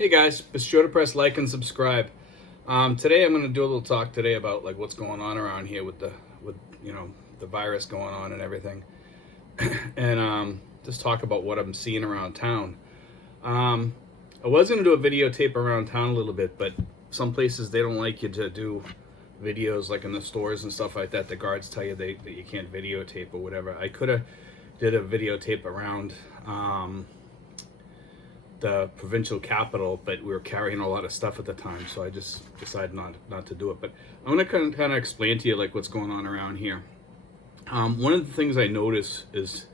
Hey guys, be sure to press like and subscribe. Today I'm going to do a little talk today about like what's going on around here with the virus going on and everything, and just talk about what I'm seeing around town. I was going to do a videotape around town a little bit, but some places they don't like you to do videos, like in the stores and stuff like that. The guards tell you that you can't videotape or whatever. I could have did a videotape around the provincial capital, but we were carrying a lot of stuff at the time, so I just decided not to do it. But I'm going to kind of explain to you like what's going on around here. One of the things I notice is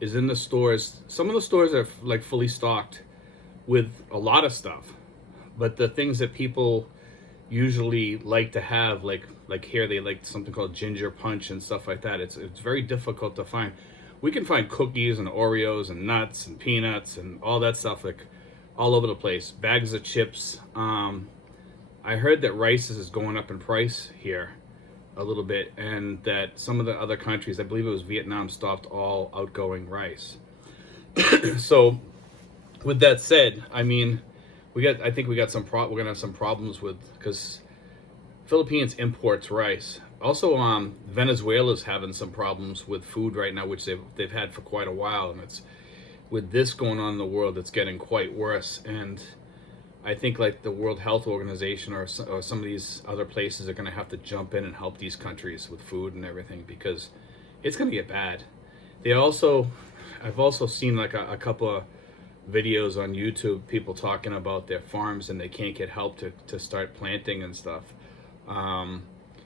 in the stores. Some of the stores are like fully stocked with a lot of stuff, but the things that people usually like to have, like here they like something called ginger punch and stuff like that. It's very difficult to find. We can find cookies and Oreos and nuts and peanuts and all that stuff like all over the place. Bags of chips. I heard that rice is going up in price here a little bit, and that some of the other countries, I believe it was Vietnam, stopped all outgoing rice. So with that said, I mean, I think we're gonna have some problems with, because Philippines imports rice. Also, Venezuela's having some problems with food right now, which they've had for quite a while, and it's with this going on in the world, it's getting quite worse. And I think like the World Health Organization or some of these other places are going to have to jump in and help these countries with food and everything, because it's going to get bad. I've also seen like a couple of videos on YouTube, people talking about their farms and they can't get help to start planting and stuff.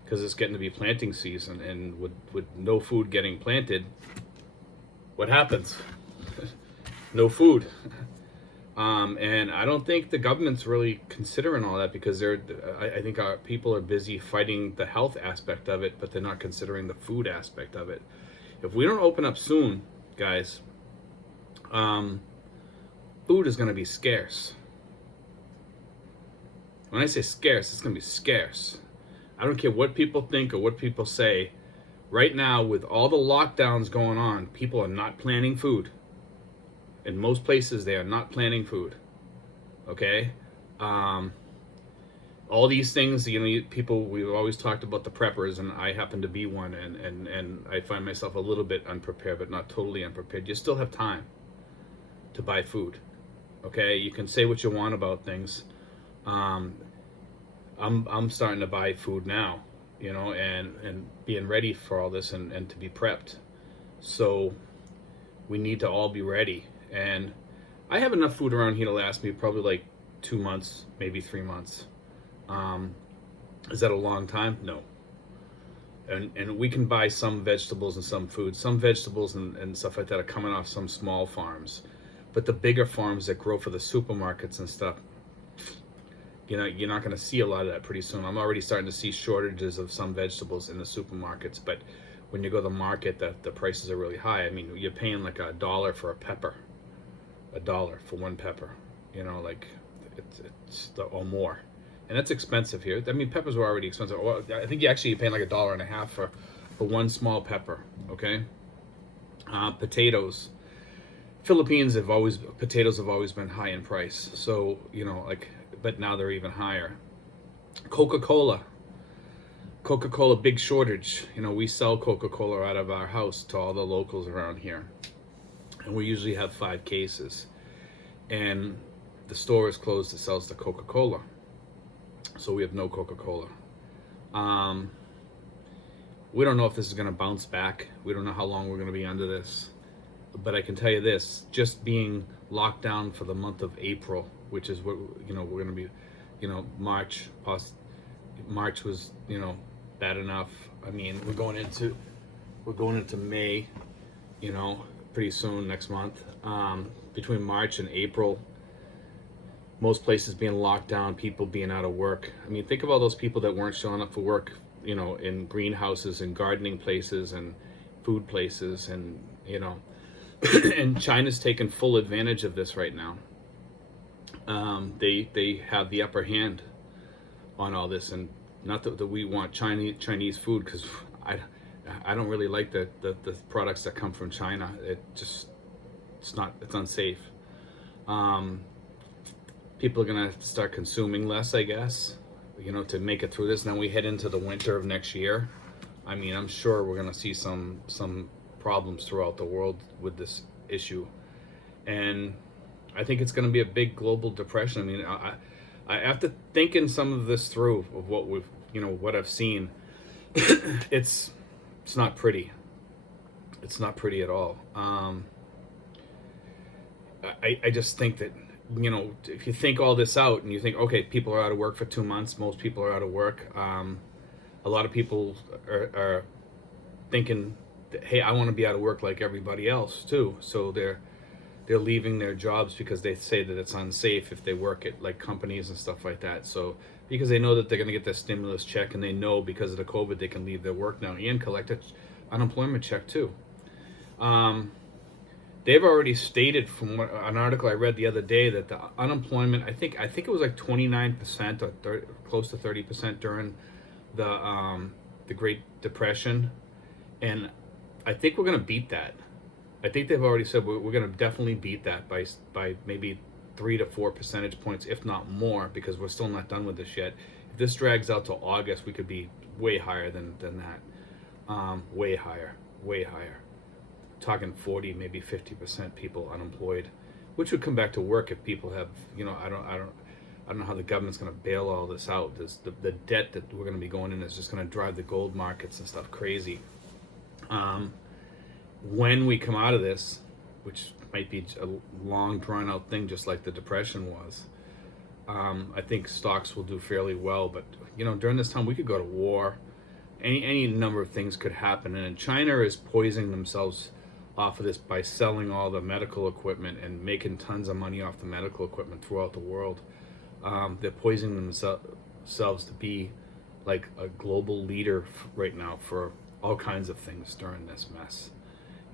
Because it's getting to be planting season, and with no food getting planted, what happens? No food. And I don't think the government's really considering all that, because I think our people are busy fighting the health aspect of it, but they're not considering the food aspect of it. If we don't open up soon, guys, food is going to be scarce. When I say scarce, it's going to be scarce. I don't care what people think or what people say. Right now, with all the lockdowns going on, people are not planning food. In most places, they are not planning food. Okay? All these things, people, we've always talked about the preppers, and I happen to be one, and I find myself a little bit unprepared, but not totally unprepared. You still have time to buy food. Okay? You can say what you want about things. I'm starting to buy food now, and being ready for all this and to be prepped. So we need to all be ready. And I have enough food around here to last me probably like 2 months, maybe 3 months. Is that a long time? No. And we can buy some vegetables and some food. Some vegetables and stuff like that are coming off some small farms. But the bigger farms that grow for the supermarkets and stuff, you're not going to see a lot of that pretty soon. I'm already starting to see shortages of some vegetables in the supermarkets, but when you go to the market, the prices are really high. I mean, you're paying like $1 for a pepper, $1 for one pepper, like or more, and that's expensive here. I mean, peppers were already expensive. Well, I think you're paying like $1.50 for one small pepper. Okay, potatoes. Potatoes have always been high in price. So but now they're even higher. Coca Cola, big shortage. We sell Coca Cola out of our house to all the locals around here, and we usually have 5 cases. And the store is closed that sells the Coca Cola, so we have no Coca Cola. We don't know if this is going to bounce back. We don't know how long we're going to be under this. But I can tell you this: just being locked down for the month of April, which is what we're going to be, March. March was bad enough. I mean, we're going into May, pretty soon next month. Between March and April, most places being locked down, people being out of work. I mean, think of all those people that weren't showing up for work, in greenhouses and gardening places and food places, and and China's taken full advantage of this right now. They have the upper hand on all this, and not that we want Chinese food, because I don't really like the products that come from China. It's unsafe. people are gonna have to start consuming less, I guess, to make it through this. And then we head into the winter of next year. I mean, I'm sure we're gonna see some problems throughout the world with this issue, and I think it's gonna be a big global depression. I mean, I after thinking some of this through of what we've what I've seen, it's not pretty. It's not pretty at all. I just think that, if you think all this out and you think, okay, people are out of work for 2 months, most people are out of work. A lot of people are thinking that, hey, I want to be out of work like everybody else too. So they're leaving their jobs because they say that it's unsafe if they work at like companies and stuff like that. So because they know that they're going to get their stimulus check, and they know because of the COVID they can leave their work now and collect an unemployment check too. They've already stated from an article I read the other day that the unemployment, I think it was like 29% or close to 30% during the Great Depression, and I think we're going to beat that. I think they've already said we're going to definitely beat that by maybe 3 to 4 percentage points, if not more, because we're still not done with this yet. If this drags out till August, we could be way higher than that. Way higher. Talking 40, maybe 50% people unemployed, which would come back to work if people have, I don't know how the government's going to bail all this out. The debt that we're going to be going in is just going to drive the gold markets and stuff crazy. When we come out of this, which might be a long drawn out thing, just like the Depression was, I think stocks will do fairly well. But during this time we could go to war. Any number of things could happen, and China is poisoning themselves off of this by selling all the medical equipment and making tons of money off the medical equipment throughout the world. They're poisoning themselves to be like a global leader right now for all kinds of things during this mess,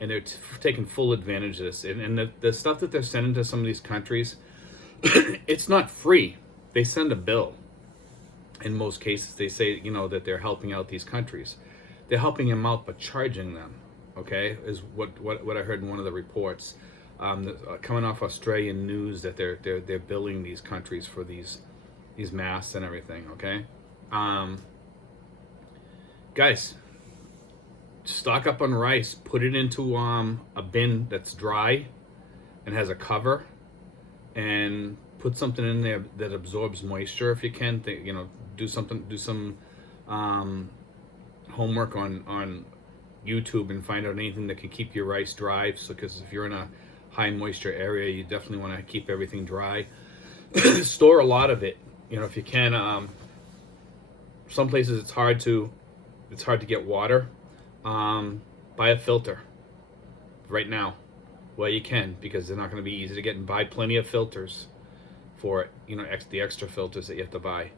and they're taking full advantage of this. And the stuff that they're sending to some of these countries, it's not free. They send a bill. In most cases, they say that they're helping out these countries. They're helping them out, but charging them. Okay, is what I heard in one of the reports coming off Australian news, that they're billing these countries for these masks and everything. Okay, guys, stock up on rice. Put it into a bin that's dry and has a cover, and put something in there that absorbs moisture if you can. Do some homework on YouTube and find out anything that can keep your rice dry. So, because if you're in a high moisture area, you definitely want to keep everything dry. Store a lot of it, if you can. Some places it's hard to get water. Buy a filter right now while you can, because they're not going to be easy to get, and buy plenty of filters for it. The extra filters that you have to buy.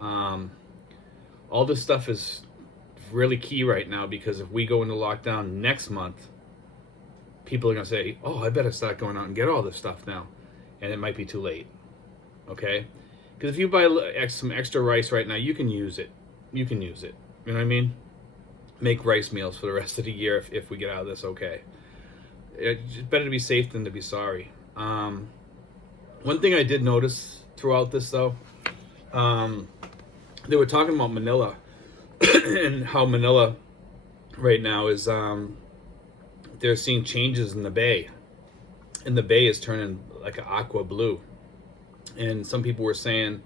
All this stuff is really key right now, because if we go into lockdown next month, people are going to say, oh, I better start going out and get all this stuff now, and it might be too late. Okay, because if you buy some extra rice right now, you can use it. You know what I mean? Make rice meals for the rest of the year if we get out of this. Okay, it's better to be safe than to be sorry. One thing I did notice throughout this, though, they were talking about Manila and how Manila right now is they're seeing changes in the bay, and the bay is turning like an aqua blue, and some people were saying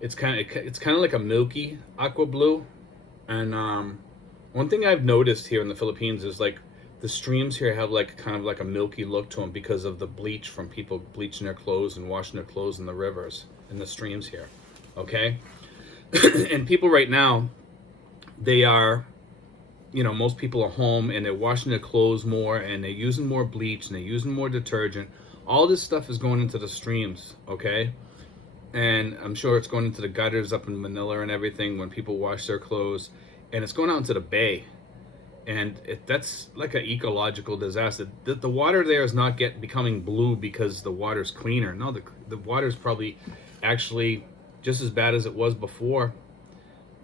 it's kind of like a milky aqua blue. And one thing I've noticed here in the Philippines is like the streams here have like kind of like a milky look to them because of the bleach from people bleaching their clothes and washing their clothes in the rivers and the streams here. Okay. And people right now, they are, most people are home and they're washing their clothes more, and they're using more bleach and they're using more detergent. All this stuff is going into the streams. Okay. And I'm sure it's going into the gutters up in Manila and everything when people wash their clothes, and it's going out into the bay. And that's like an ecological disaster. The water there is not becoming blue because the water's cleaner. No, the water's probably actually just as bad as it was before.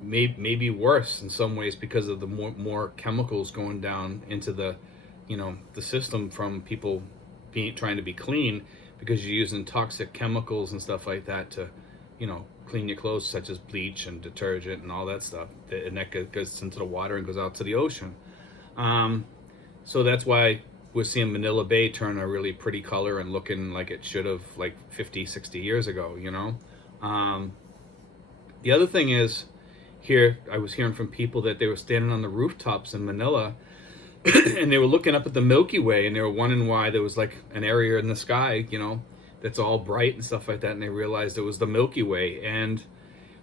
Maybe worse in some ways, because of the more chemicals going down into the system from people trying to be clean, because you're using toxic chemicals and stuff like that to, clean your clothes, such as bleach and detergent and all that stuff. And that goes into the water and goes out to the ocean. So that's why we're seeing Manila Bay turn a really pretty color and looking like it should have like 50, 60 years ago, The other thing is, here, I was hearing from people that they were standing on the rooftops in Manila and they were looking up at the Milky Way and they were wondering why there was like an area in the sky, that's all bright and stuff like that. And they realized it was the Milky Way. And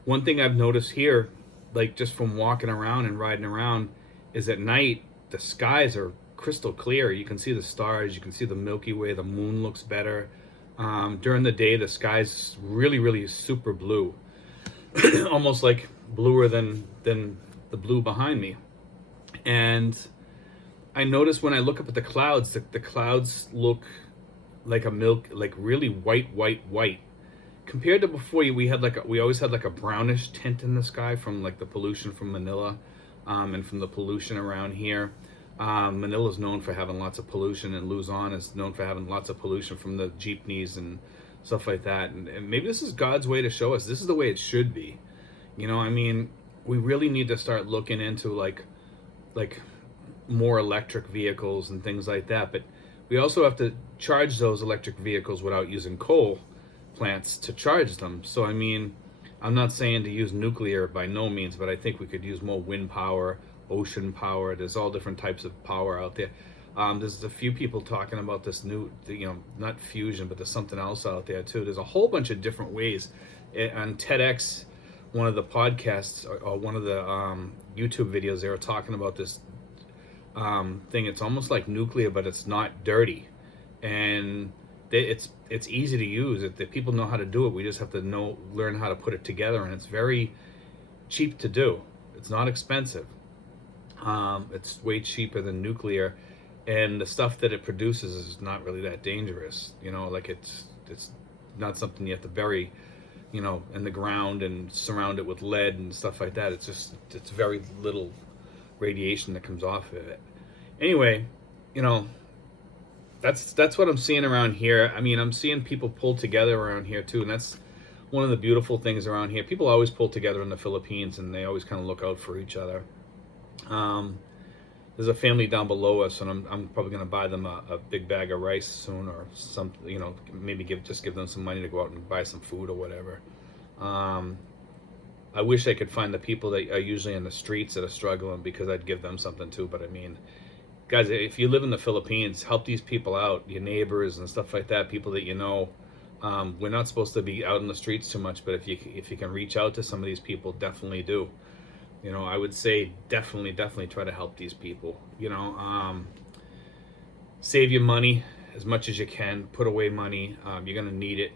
one thing I've noticed here, like just from walking around and riding around, is at night, the skies are crystal clear. You can see the stars, you can see the Milky Way, the moon looks better. During the day, the sky's really, really super blue. Almost like bluer than the blue behind me. And I notice when I look up at the clouds, the clouds look like like really white. Compared to before, we always had like a brownish tint in the sky from like the pollution from Manila, and from the pollution around here. Manila's known for having lots of pollution, and Luzon is known for having lots of pollution from the jeepneys and stuff like that. And maybe this is God's way to show us this is the way it should be. We really need to start looking into like more electric vehicles and things like that. But we also have to charge those electric vehicles without using coal plants to charge them. So I'm not saying to use nuclear by no means, but I think we could use more wind power, ocean power. There's all different types of power out there. There's a few people talking about this new, not fusion, but there's something else out there too. There's a whole bunch of different ways. On TEDx, one of the podcasts or one of the YouTube videos, they were talking about this thing. It's almost like nuclear, but it's not dirty, and it's easy to use. If the people know how to do it, we just have to learn how to put it together, and it's very cheap to do. It's not expensive. It's way cheaper than nuclear, and the stuff that it produces is not really that dangerous. Like it's not something you have to bury, in the ground and surround it with lead and stuff like that. It's very little radiation that comes off of it. Anyway, that's what I'm seeing around here. I'm seeing people pull together around here too, and that's one of the beautiful things around here. People always pull together in the Philippines, and they always kind of look out for each other. There's a family down below us, and I'm probably going to buy them a big bag of rice soon, or some, maybe give them some money to go out and buy some food or whatever. I wish I could find the people that are usually in the streets that are struggling, because I'd give them something too. But guys, if you live in the Philippines, help these people out, your neighbors and stuff like that, people that we're not supposed to be out in the streets too much, but if you can reach out to some of these people, definitely do. I would say definitely try to help these people. Save your money as much as you can. Put away money. You're gonna need it.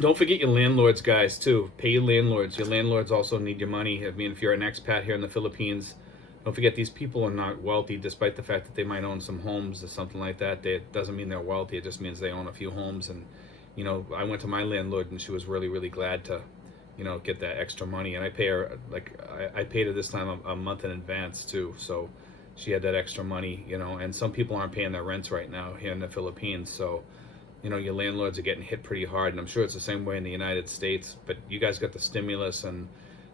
Don't forget your landlords, guys, too. Pay your landlords. Your landlords also need your money. If you're an expat here in the Philippines, don't forget these people are not wealthy, despite the fact that they might own some homes or something like that. It doesn't mean they're wealthy. It just means they own a few homes. And I went to my landlord, and she was really, really glad to get that extra money. And I pay her, I paid her this time a month in advance too, so she had that extra money. And some people aren't paying their rents right now here in the Philippines, so your landlords are getting hit pretty hard. And I'm sure it's the same way in the United States, but you guys got the stimulus and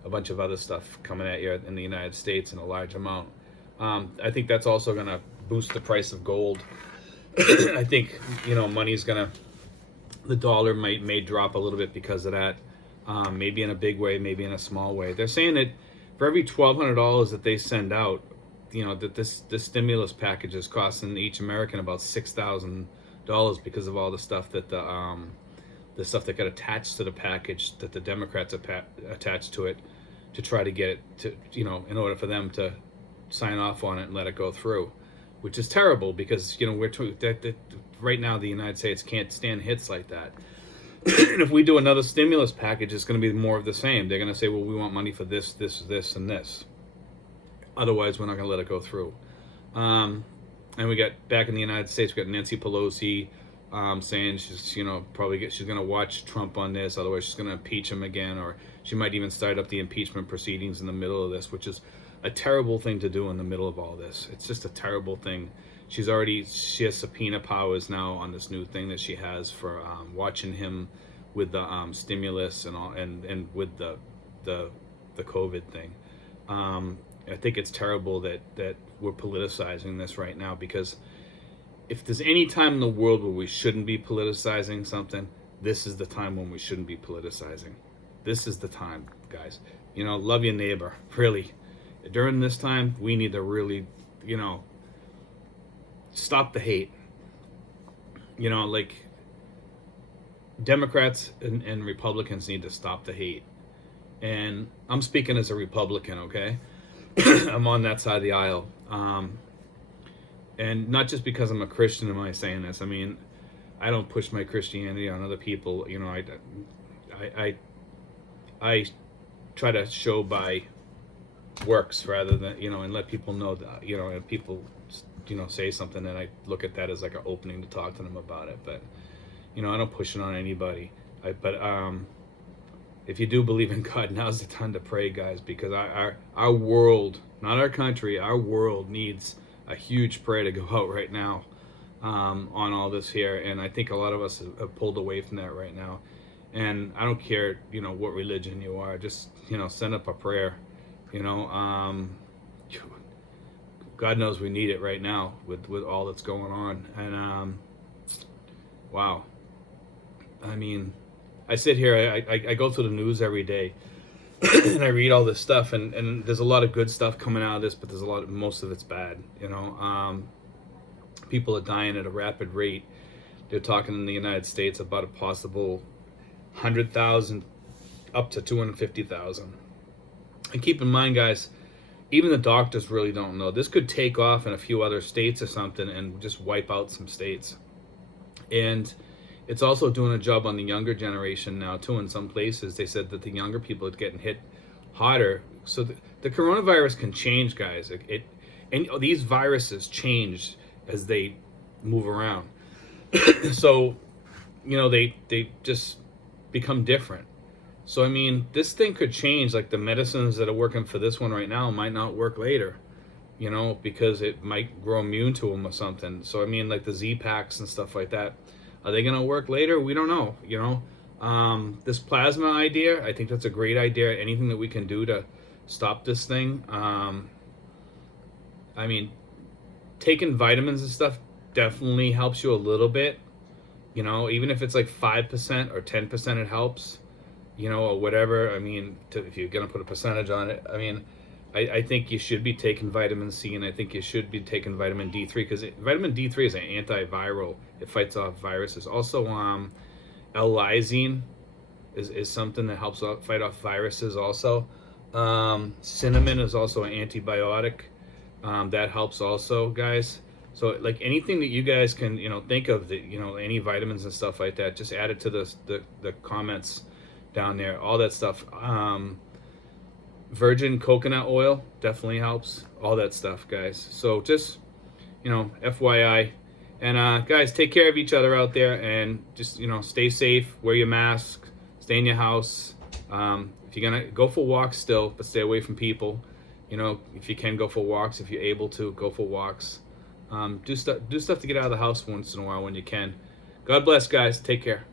a bunch of other stuff coming at you in the United States in a large amount. I think that's also going to boost the price of gold. I think money's gonna, the dollar may drop a little bit because of that. Maybe in a big way, maybe in a small way. They're saying that for every $1,200 that they send out, that this stimulus package is costing each American about $6,000, because of all the stuff that the stuff that got attached to the package that the Democrats attached to it, to try to get it to, in order for them to sign off on it and let it go through, which is terrible, because right now the United States can't stand hits like that. And if we do another stimulus package, it's going to be more of the same. They're going to say, well, we want money for this, and this. Otherwise, we're not going to let it go through. And we got, back in the United States, we got Nancy Pelosi saying she's going to watch Trump on this. Otherwise, she's going to impeach him again, or she might even start up the impeachment proceedings in the middle of this, which is a terrible thing to do in the middle of all this. It's just a terrible thing. she has subpoena powers now on this new thing that she has for watching him with the stimulus and all, and with the COVID thing. I think it's terrible that we're politicizing this right now, because if there's any time in the world where we shouldn't be politicizing something, this is the time when we shouldn't be politicizing. This is the time, guys. Love your neighbor. Really. During this time, we need to really, stop the hate. Like, Democrats and Republicans need to stop the hate. And I'm speaking as a Republican, okay? I'm on that side of the aisle. And not just because I'm a Christian am I saying this. I mean, I don't push my Christianity on other people. I try to show by works rather than, and let people know that, and people, say something, and I look at that as like an opening to talk to them about it. But, I don't push it on anybody. But if you do believe in God, now's the time to pray, guys, because our world, not our country, our world needs a huge prayer to go out right now on all this here. And I think a lot of us have pulled away from that right now. And I don't care, what religion you are, just, send up a prayer. God knows we need it right now with all that's going on. And wow. I mean, I sit here, I go through the news every day and I read all this stuff, and there's a lot of good stuff coming out of this, but most of it's bad. People are dying at a rapid rate. They're talking in the United States about a possible 100,000 up to 250,000. And keep in mind, guys, even the doctors really don't know. This could take off in a few other states or something and just wipe out some states. And it's also doing a job on the younger generation now, too. In some places, they said that the younger people are getting hit harder. So the coronavirus can change, guys. And these viruses change as they move around. So, they just become different. So, I mean, this thing could change. Like, the medicines that are working for this one right now might not work later, because it might grow immune to them or something. So, I mean, like the Z-Packs and stuff like that, are they going to work later? We don't know, This plasma idea, I think that's a great idea. Anything that we can do to stop this thing. I mean, taking vitamins and stuff definitely helps you a little bit. Even if it's like 5% or 10%, it helps, or whatever. I mean, if you're going to put a percentage on it, I mean, I think you should be taking vitamin C, and I think you should be taking vitamin D3, because vitamin D3 is an antiviral. It fights off viruses. Also, L-lysine is something that helps fight off viruses also. Cinnamon is also an antibiotic. That helps also, guys. So, like, anything that you guys can, think of, that, any vitamins and stuff like that, just add it to the comments down there. All that stuff. Virgin coconut oil definitely helps. All that stuff, guys. So just, FYI. And guys, take care of each other out there, and just, stay safe. Wear your mask. Stay in your house. If you're gonna go for walks still, but stay away from people. If you can go for walks, if you're able to go for walks. Do stuff to get out of the house once in a while when you can. God bless, guys. Take care.